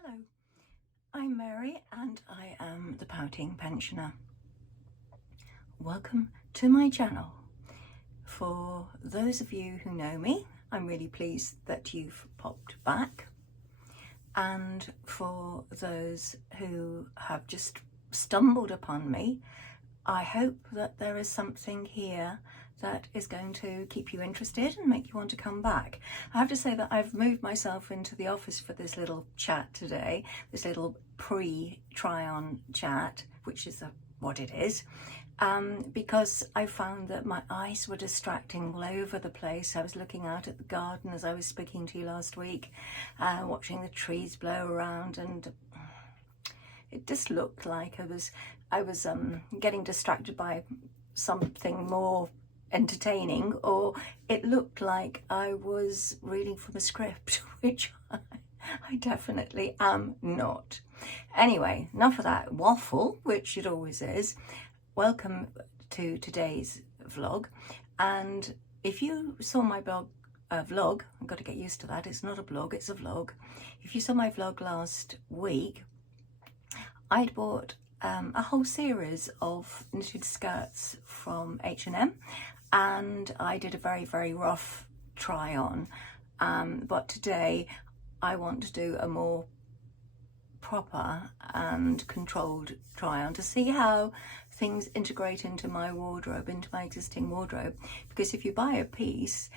Hello, I'm Mary and I am the Pouting Pensioner. Welcome to my channel. For those of you who know me, I'm really pleased that you've popped back. And for those who have just stumbled upon me, I hope that there is something here that is going to keep you interested and make you want to come back. I have to say that I've moved myself into the office for this little chat today, this little pre-try-on chat, which is what it is, because I found that my eyes were distracting all over the place. I was looking out at the garden as I was speaking to you last week, watching the trees blow around, and it just looked like I was getting distracted by something more entertaining, or it looked like I was reading from a script, which I definitely am not. Anyway, enough of that waffle, which it always is. Welcome to today's vlog. And if you saw my vlog, I've got to get used to that, it's not a blog, it's a vlog. If you saw my vlog last week, I'd bought a whole series of knitted skirts from H&M, and I did a very, very rough try on. But today I want to do a more proper and controlled try on to see how things integrate into my wardrobe, into my existing wardrobe. Because if you buy a piece,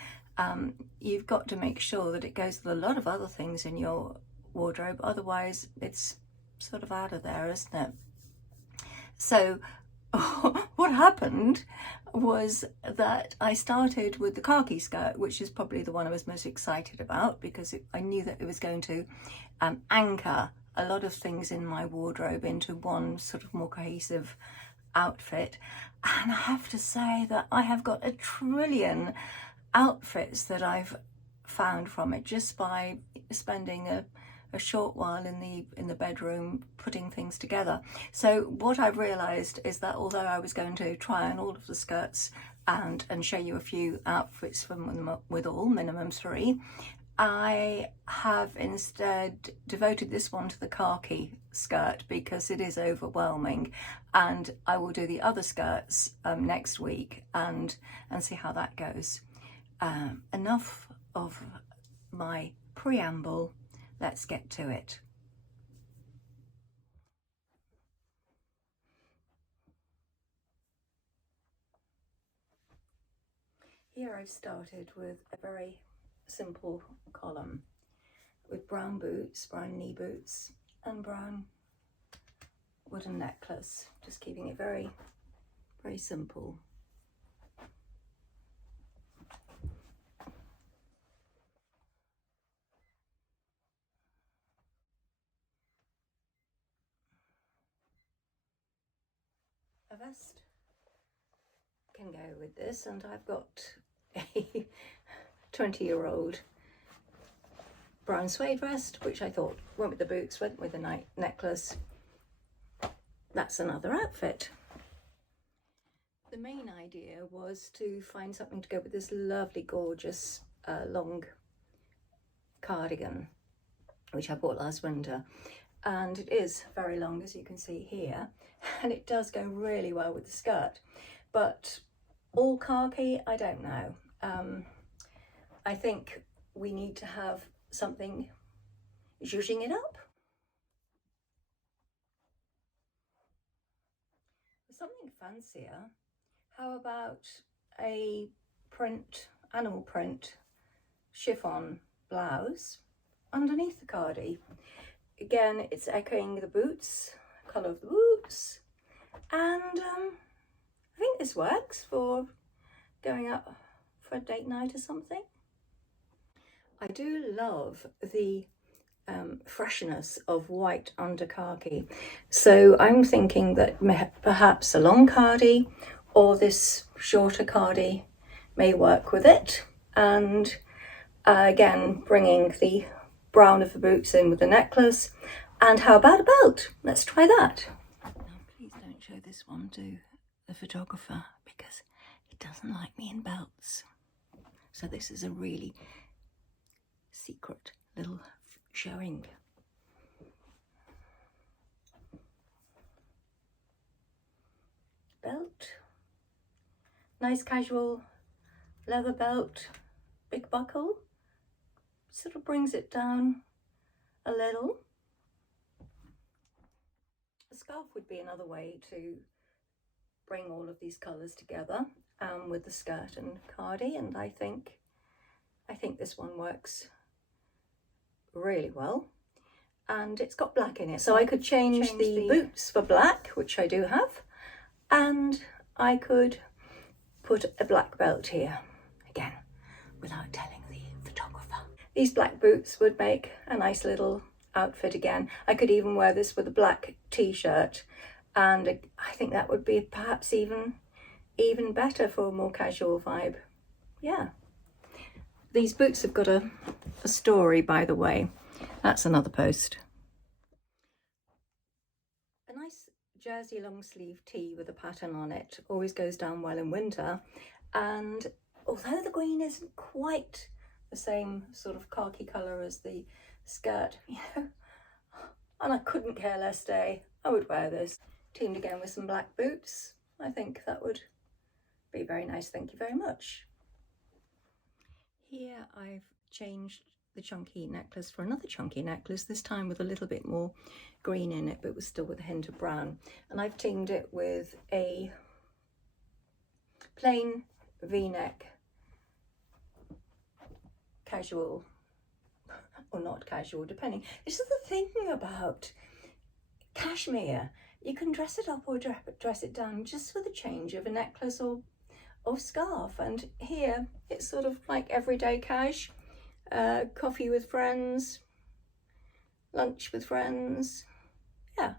you've got to make sure that it goes with a lot of other things in your wardrobe, otherwise it's sort of out of there, isn't it? So what happened was that I started with the khaki skirt, which is probably the one I was most excited about, because I knew that it was going to anchor a lot of things in my wardrobe into one sort of more cohesive outfit. And I have to say that I have got a trillion outfits that I've found from it just by spending a short while in the bedroom putting things together. So what I've realized is that although I was going to try on all of the skirts and show you a few outfits from them with all minimum 3, I have instead devoted this one to the khaki skirt because it is overwhelming, and I will do the other skirts next week and see how that goes. Enough of my preamble. Let's get to it. Here I've started with a very simple column with brown boots, brown knee boots, and brown wooden necklace, just keeping it very, very simple. A vest can go with this, and I've got a 20-year-old brown suede vest, which I thought went with the boots, went with the necklace. That's another outfit. The main idea was to find something to go with this lovely, gorgeous, long cardigan, which I bought last winter. And it is very long, as you can see here, and it does go really well with the skirt. But all khaki, I don't know. I think we need to have something zhuzhing it up. Something fancier. How about a animal print chiffon blouse underneath the cardi? Again, it's echoing the boots, colour of the boots, and I think this works for going out for a date night or something. I do love the freshness of white under khaki, so I'm thinking that perhaps a long cardi or this shorter cardi may work with it, and again bringing the brown of the boots in with the necklace. And how about a belt? Let's try that. Now please don't show this one to the photographer because he doesn't like me in belts. So this is a really secret little showing. belt. Nice casual leather belt, big buckle. Sort of brings it down a little. A scarf would be another way to bring all of these colours together with the skirt and cardi, and I think this one works really well. And it's got black in it, so I could change the boots for black, which I do have, and I could put a black belt here, again, without telling the photographer. These black boots would make a nice little outfit again. I could even wear this with a black t-shirt, and I think that would be perhaps even better for a more casual vibe. Yeah. These boots have got a story, by the way. That's another post. A nice jersey long sleeve tee with a pattern on it always goes down well in winter, and although the green isn't quite the same sort of khaki colour as the skirt, you know, and I couldn't care less day, I would wear this. Teamed again with some black boots. I think that would be very nice, thank you very much. Here I've changed the chunky necklace for another chunky necklace, this time with a little bit more green in it, but was still with a hint of brown. And I've teamed it with a plain v-neck, casual, or not casual, depending. This is the thing about cashmere. You can dress it up or dress it down just with a change of a necklace or scarf, and here it's sort of like everyday cash, coffee with friends, lunch with friends. Yeah,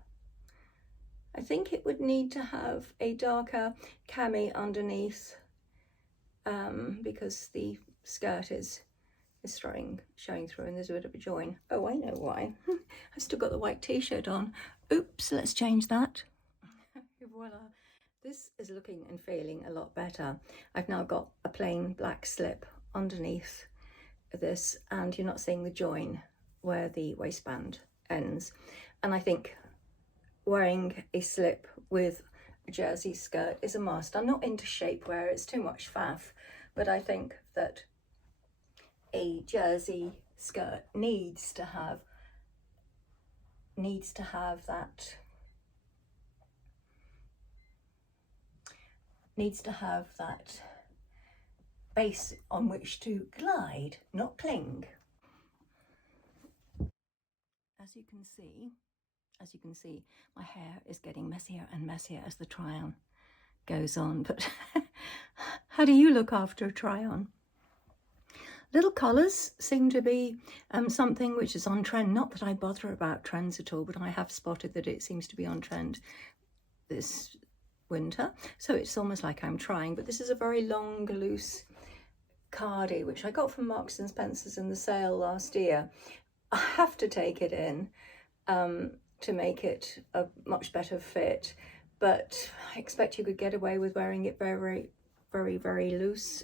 I think it would need to have a darker cami underneath, because the skirt is showing through and there's a bit of a join. Oh, I know why. I've still got the white t-shirt on. Oops, let's change that. Voila. This is looking and feeling a lot better. I've now got a plain black slip underneath this, and you're not seeing the join where the waistband ends. And I think wearing a slip with a jersey skirt is a must. I'm not into shapewear, it's too much faff, but I think that a jersey skirt needs to have that base on which to glide, not cling. As you can see, my hair is getting messier and messier as the try-on goes on, but how do you look after a try-on? Little collars seem to be something which is on trend. Not that I bother about trends at all, but I have spotted that it seems to be on trend this winter. So it's almost like I'm trying, but this is a very long, loose cardi, which I got from Marks and Spencer's in the sale last year. I have to take it in to make it a much better fit, but I expect you could get away with wearing it very, very, very loose.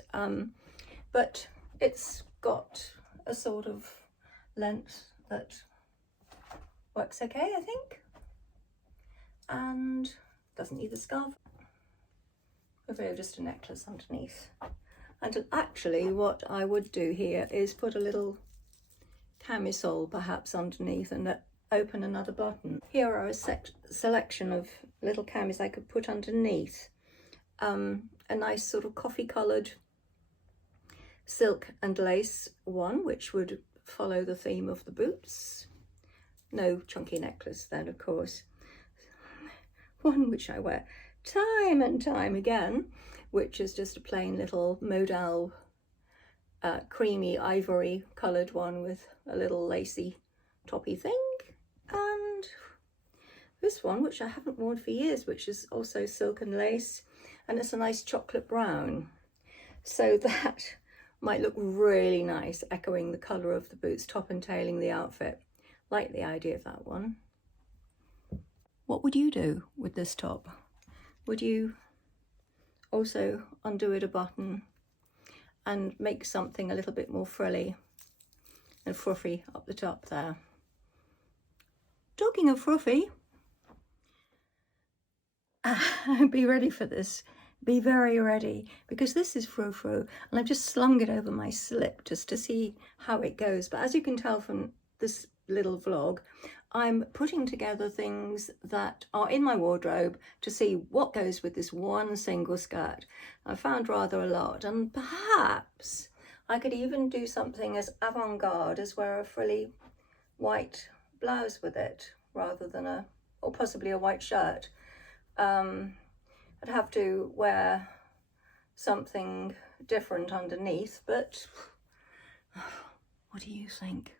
But it's got a sort of length that works okay, I think, and doesn't need a scarf. Hopefully just a necklace underneath. And actually what I would do here is put a little camisole perhaps underneath and open another button. Here are a selection of little camis I could put underneath. A nice sort of coffee coloured silk and lace one, which would follow the theme of the boots. No chunky necklace then, of course. One which I wear time and time again, which is just a plain little modal creamy ivory coloured one with a little lacy toppy thing. And this one, which I haven't worn for years, which is also silk and lace, and it's a nice chocolate brown. So that might look really nice, echoing the colour of the boots, top and tailing the outfit. Like the idea of that one. What would you do with this top? Would you also undo it a button and make something a little bit more frilly and fruffy up the top there? Talking of fruffy, be ready for this. Be very ready, because this is frou-frou, and I've just slung it over my slip just to see how it goes. But as you can tell from this little vlog, I'm putting together things that are in my wardrobe to see what goes with this one single skirt. I found rather a lot, and perhaps I could even do something as avant-garde as wear a frilly white blouse with it rather than or possibly a white shirt. I'd have to wear something different underneath, but what do you think?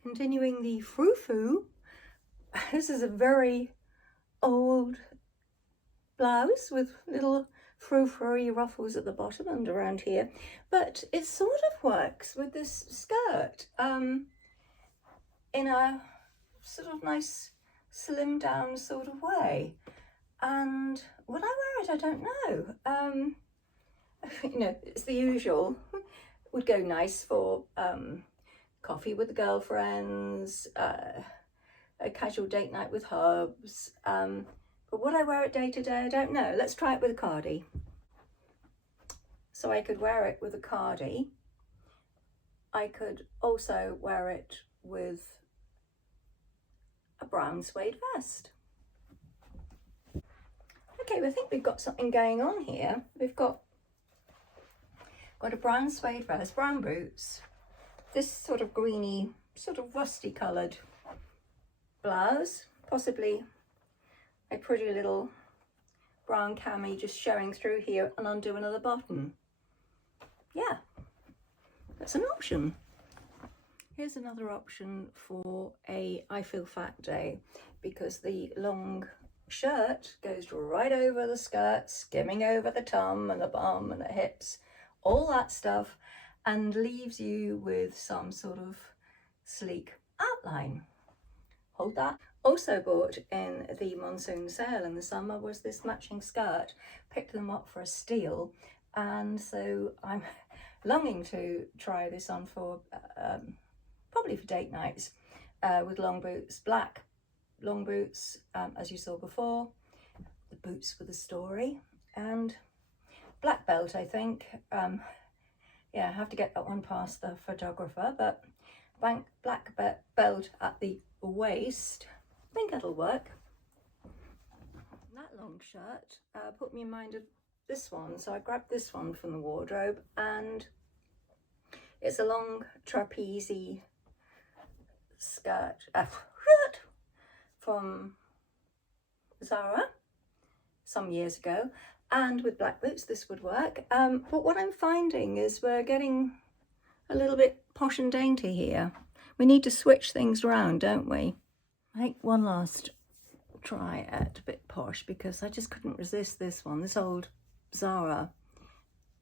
Continuing the frou-frou, this is a very old blouse with little frou-frou ruffles at the bottom and around here, but it sort of works with this skirt in a sort of nice slim down sort of way. And would I wear it? I don't know. You know, it's the usual. Would go nice for coffee with the girlfriends, a casual date night with hubs. But would I wear it day to day? I don't know. Let's try it with a cardi. So I could wear it with a cardi. I could also wear it with a brown suede vest. Okay, I think we've got something going on here. We've got a brown suede vest, brown boots, this sort of greeny, sort of rusty coloured blouse, possibly a pretty little brown cami just showing through here, and undo another button. Yeah, that's an option. Here's another option for a I feel fat day, because the long shirt goes right over the skirt, skimming over the tum and the bum and the hips, all that stuff, and leaves you with some sort of sleek outline. Hold that. Also bought in the monsoon sale in the summer was this matching skirt. Picked them up for a steal, and so I'm longing to try this on for probably for date nights, with long boots, black long boots, as you saw before, the boots with a story, and black belt, I think. Yeah, I have to get that one past the photographer, but black belt at the waist. I think that'll work. That long shirt put me in mind of this one, so I grabbed this one from the wardrobe, and it's a long trapeze skirt from Zara some years ago, and with black boots this would work. But what I'm finding is we're getting a little bit posh and dainty here. We need to switch things around, don't we? I think one last try at a bit posh, because I just couldn't resist this one. This old Zara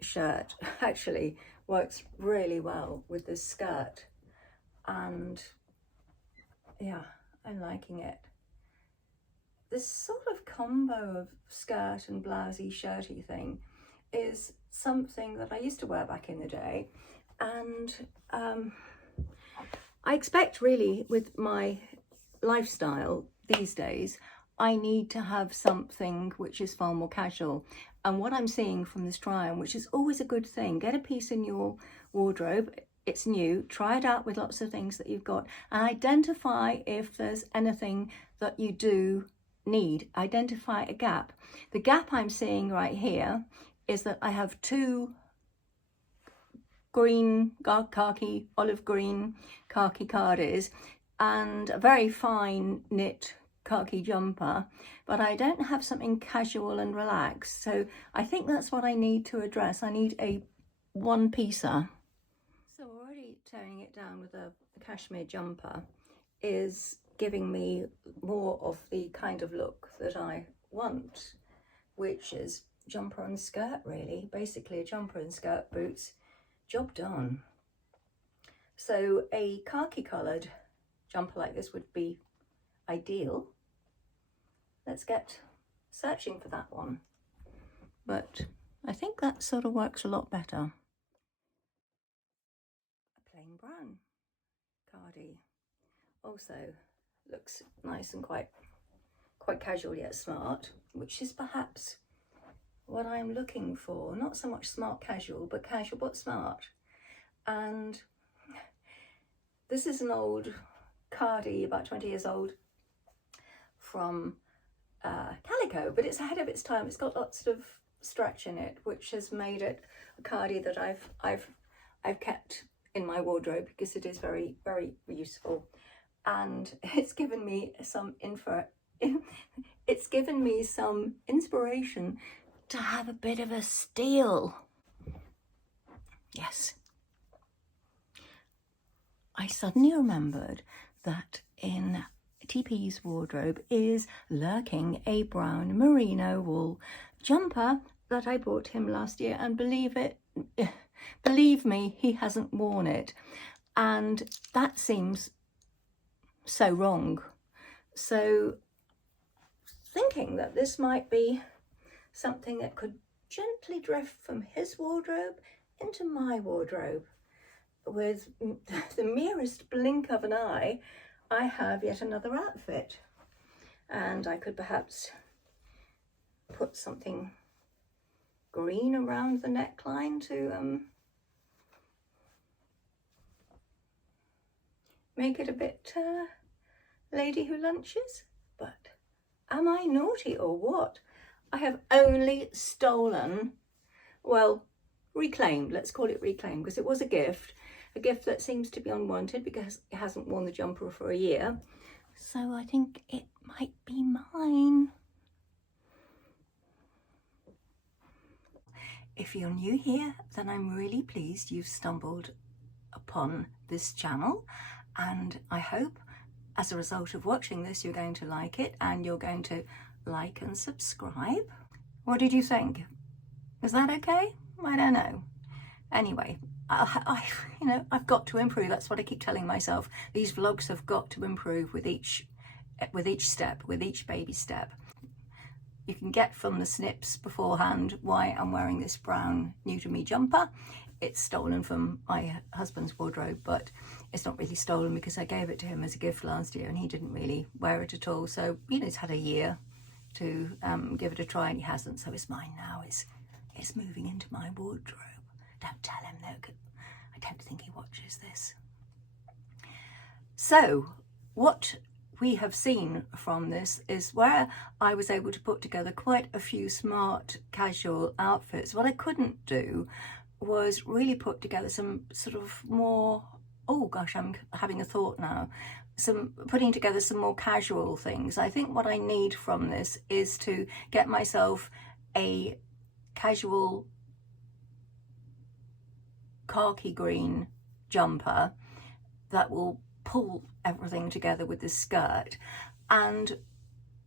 shirt actually works really well with this skirt, and yeah, I'm liking it. This sort of combo of skirt and blousey shirty thing is something that I used to wear back in the day, and I expect really with my lifestyle these days I need to have something which is far more casual. And what I'm seeing from this try on, which is always a good thing, get a piece in your wardrobe, it's new, try it out with lots of things that you've got, and identify if there's anything that you do need. Identify a gap. The gap I'm seeing right here is that I have two green khaki, olive green khaki cardis, and a very fine knit khaki jumper, but I don't have something casual and relaxed. So I think that's what I need to address. I need a one-piecer. So already tearing it down with a cashmere jumper is giving me more of the kind of look that I want, which is jumper and skirt, really. Basically a jumper and skirt, boots, job done. So a khaki coloured jumper like this would be ideal. Let's get searching for that one. But I think that sort of works a lot better. A plain brown cardi also looks nice and quite quite casual yet smart, which is perhaps what I'm looking for. Not so much smart casual, but casual but smart. And this is an old cardi, about 20 years old, from Calico, but it's ahead of its time. It's got lots of stretch in it, which has made it a cardi that I've kept in my wardrobe because it is very, very useful. And it's given me some inspiration to have a bit of a steal. Yes. I suddenly remembered that in TP's wardrobe is lurking a brown merino wool jumper that I bought him last year, and believe me, he hasn't worn it. And that seems so wrong. So thinking that this might be something that could gently drift from his wardrobe into my wardrobe. With the merest blink of an eye, I have yet another outfit. And I could perhaps put something green around the neckline to make it a bit lady who lunches. But am I naughty or what? I have only stolen, well, reclaimed, let's call it reclaimed, because it was a gift that seems to be unwanted because it hasn't worn the jumper for a year. So I think it might be mine. If you're new here, then I'm really pleased you've stumbled upon this channel, and I hope as a result of watching this you're going to like it and you're going to like and subscribe. What did you think? Is that okay? I don't know. Anyway, I've got to improve. That's what I keep telling myself. These vlogs have got to improve with each step, with each baby step. You can get from the snips beforehand why I'm wearing this brown new to me jumper. It's stolen from my husband's wardrobe, but it's not really stolen because I gave it to him as a gift last year and he didn't really wear it at all. So, it's had a year to give it a try, and he hasn't, so it's mine now. It's moving into my wardrobe. Don't tell him though, I don't think he watches this. So what we have seen from this is where I was able to put together quite a few smart casual outfits. What I couldn't do was really put together some sort of more, oh gosh, I'm having a thought now, putting together some more casual things. I think what I need from this is to get myself a casual khaki green jumper that will pull everything together with this skirt. And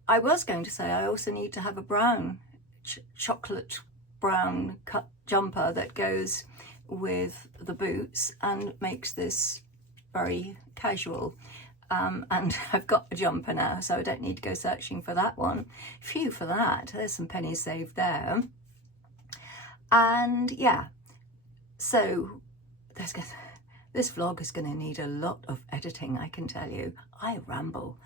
I was going to say I also need to have a brown, chocolate brown cut jumper that goes with the boots and makes this very casual. And I've got a jumper now, so I don't need to go searching for that one. Phew for that, there's some pennies saved there. And yeah, so this vlog is going to need a lot of editing, I can tell you. I ramble.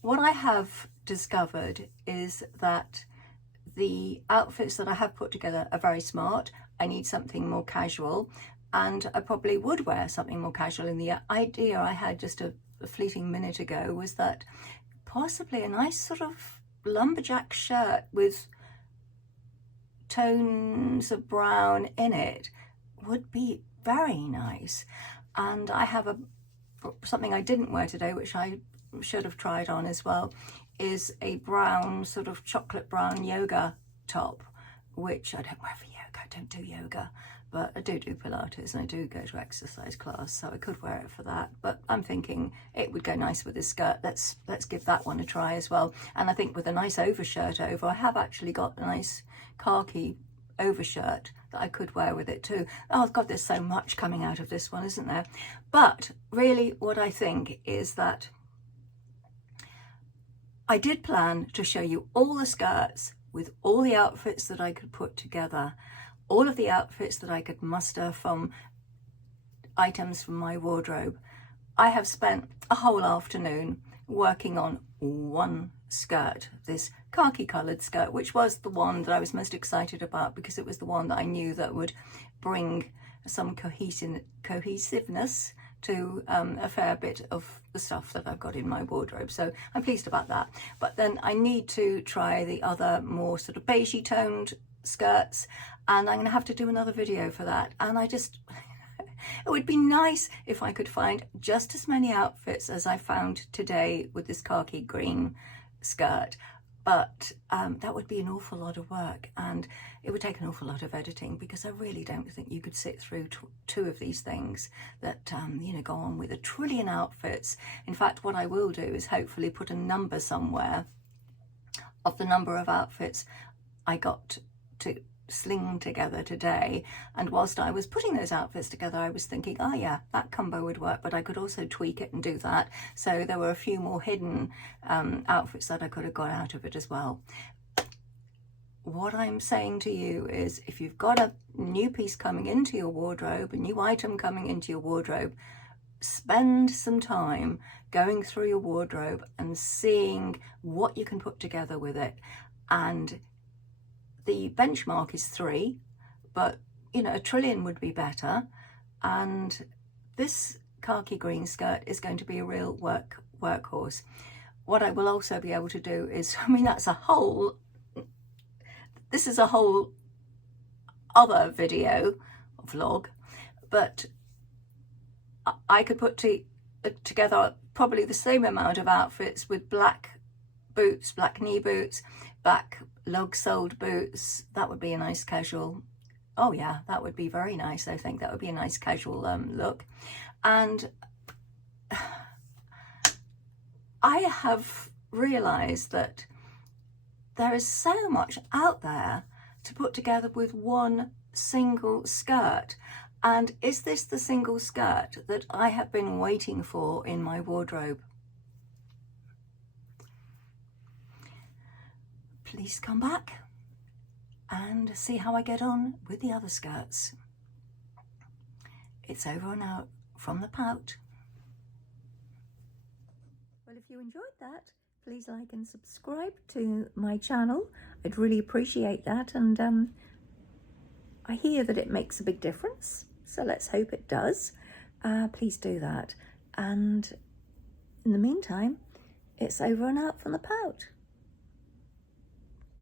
What I have discovered is that the outfits that I have put together are very smart. I need something more casual, and I probably would wear something more casual. And the idea I had just a fleeting minute ago was that possibly a nice sort of lumberjack shirt with tones of brown in it would be very nice. And I have something I didn't wear today, which I should have tried on as well, is a brown, sort of chocolate brown yoga top, which I don't wear for yoga. I don't do yoga, but I do Pilates and I do go to exercise class, so I could wear it for that. But I'm thinking it would go nice with this skirt. Let's give that one a try as well. And I think with a nice overshirt over, I have actually got a nice khaki overshirt that I could wear with it too. Oh God, there's so much coming out of this one, isn't there? But really what I think is that I did plan to show you all the skirts with all the outfits that I could put together, all of the outfits that I could muster from items from my wardrobe. I have spent a whole afternoon working on one skirt, this khaki coloured skirt, which was the one that I was most excited about because it was the one that I knew that would bring some cohesiveness to a fair bit of the stuff that I've got in my wardrobe. So I'm pleased about that. But then I need to try the other more sort of beigey toned skirts, and I'm going to have to do another video for that. And I just, it would be nice if I could find just as many outfits as I found today with this khaki green skirt. But that would be an awful lot of work, and it would take an awful lot of editing, because I really don't think you could sit through two of these things that, you know, go on with a trillion outfits. In fact, what I will do is hopefully put a number somewhere of the number of outfits I got to sling together today. And whilst I was putting those outfits together, I was thinking, oh yeah, that combo would work, but I could also tweak it and do that. So there were a few more hidden outfits that I could have got out of it as well. What I'm saying to you is, if you've got a new piece coming into your wardrobe, a new item coming into your wardrobe, spend some time going through your wardrobe and seeing what you can put together with it. And the benchmark is 3, but you know, a trillion would be better. And this khaki green skirt is going to be a real workhorse. What I will also be able to do is, I mean, this is a whole other video, vlog, but I could put together probably the same amount of outfits with black boots, black knee boots, black log-soled boots. That would be a nice casual, oh yeah, that would be very nice. I think that would be a nice casual look. And I have realized that there is so much out there to put together with one single skirt. And is this the single skirt that I have been waiting for in my wardrobe? Please come back and see how I get on with the other skirts. It's over and out from the pout. Well, if you enjoyed that, please like and subscribe to my channel. I'd really appreciate that. And I hear that it makes a big difference, so let's hope it does. Please do that. And in the meantime, it's over and out from the pout.